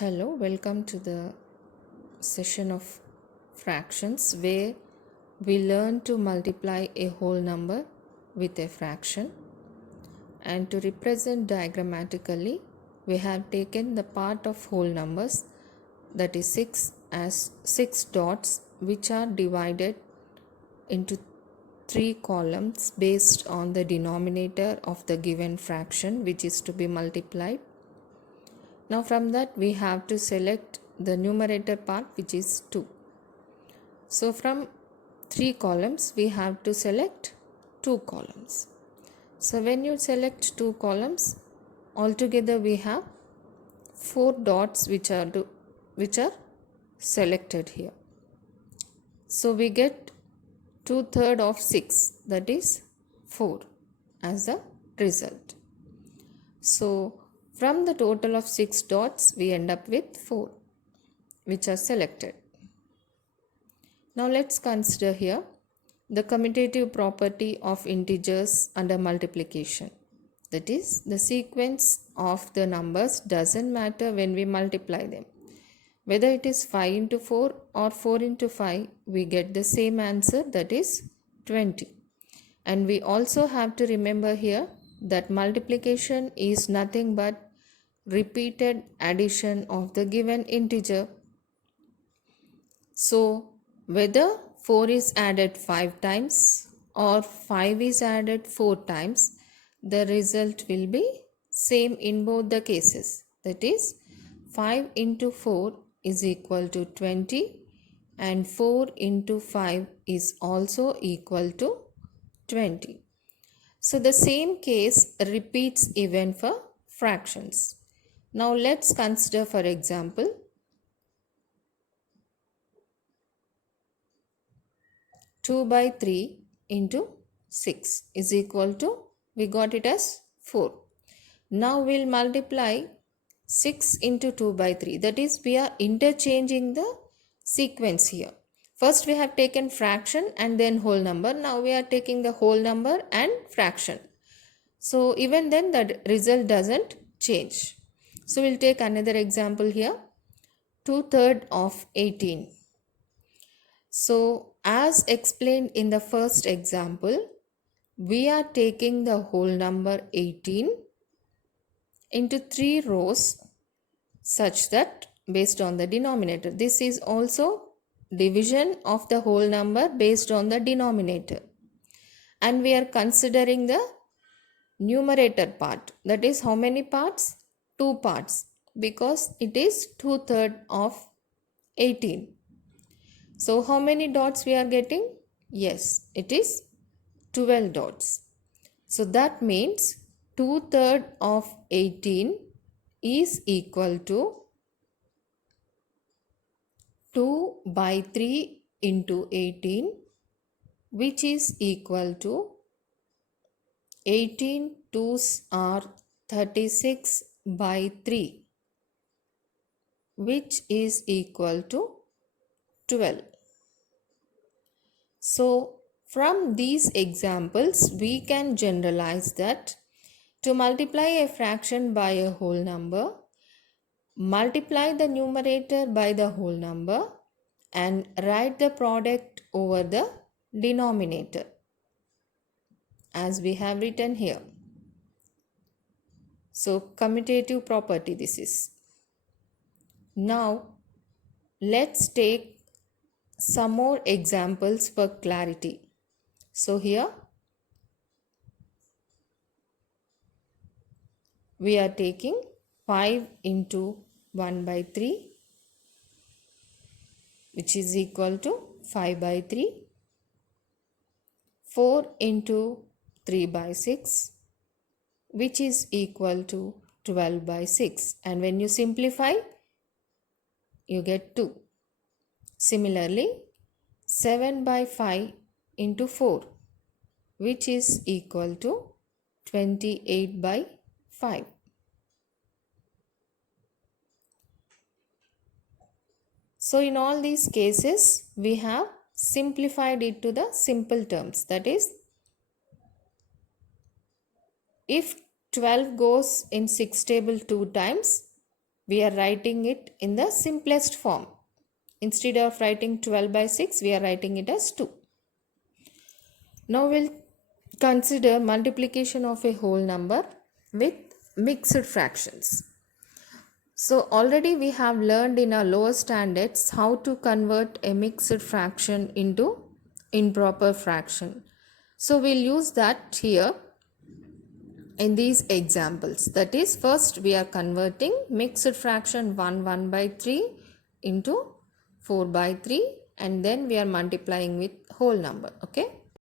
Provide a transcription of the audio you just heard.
Hello, welcome to the session of fractions where we learn to multiply a whole number with a fraction. And to represent diagrammatically, we have taken the part of whole numbers, that is 6, as 6 dots, which are divided into 3 columns based on the denominator of the given fraction which is to be multiplied. Now from that we have to select the numerator part, which is 2. So from 3 columns we have to select 2 columns. So when you select 2 columns, altogether we have 4 dots which are selected here. So we get 2/3 of 6, that is 4 as the result. So from the total of 6 dots we end up with 4 which are selected. Now let's consider here the commutative property of integers under multiplication. That is, the sequence of the numbers doesn't matter when we multiply them. Whether it is 5 into 4 or 4 into 5, we get the same answer, that is 20. And we also have to remember here that multiplication is nothing but repeated addition of the given integer. So whether 4 is added 5 times or 5 is added 4 times, the result will be same in both the cases. That is, 5 into 4 is equal to 20 and 4 into 5 is also equal to 20. So the same case repeats even for fractions. Now let's consider, for example, 2 by 3 into 6 is equal to, we got it as 4. Now we'll multiply 6 into 2 by 3. That is, we are interchanging the sequence here. First we have taken fraction and then whole number. Now we are taking the whole number and fraction. So even then the result doesn't change. So we'll take another example here. 2/3 of 18. So as explained in the first example, we are taking the whole number 18 into 3 rows such that based on the denominator. This is also division of the whole number based on the denominator. And we are considering the numerator part. That is, how many parts? 2 parts, because it is 2/3 of 18. So how many dots we are getting? Yes, it is 12 dots. So that means 2/3 of 18 is equal to 2 by 3 into 18, which is equal to 18 twos are 36 by 3, which is equal to 12. So from these examples, we can generalize that to multiply a fraction by a whole number, multiply the numerator by the whole number and write the product over the denominator as we have written here. So commutative property this is. Now let's take some more examples for clarity. So here we are taking 5 into 1 by 3, which is equal to 5 by 3. 4 into 3 by 6, which is equal to 12 by 6. And when you simplify, you get 2. Similarly, 7 by 5 into 4, which is equal to 28 by 5. So in all these cases, we have simplified it to the simple terms. That is, if 12 goes in 6 table 2 times, we are writing it in the simplest form. Instead of writing 12 by 6, we are writing it as 2. Now we'll consider multiplication of a whole number with mixed fractions. So already we have learned in our lower standards how to convert a mixed fraction into improper fraction. So we'll use that here in these examples. That is, first we are converting mixed fraction 1 by 3 into 4 by 3, and then we are multiplying with whole number. Okay.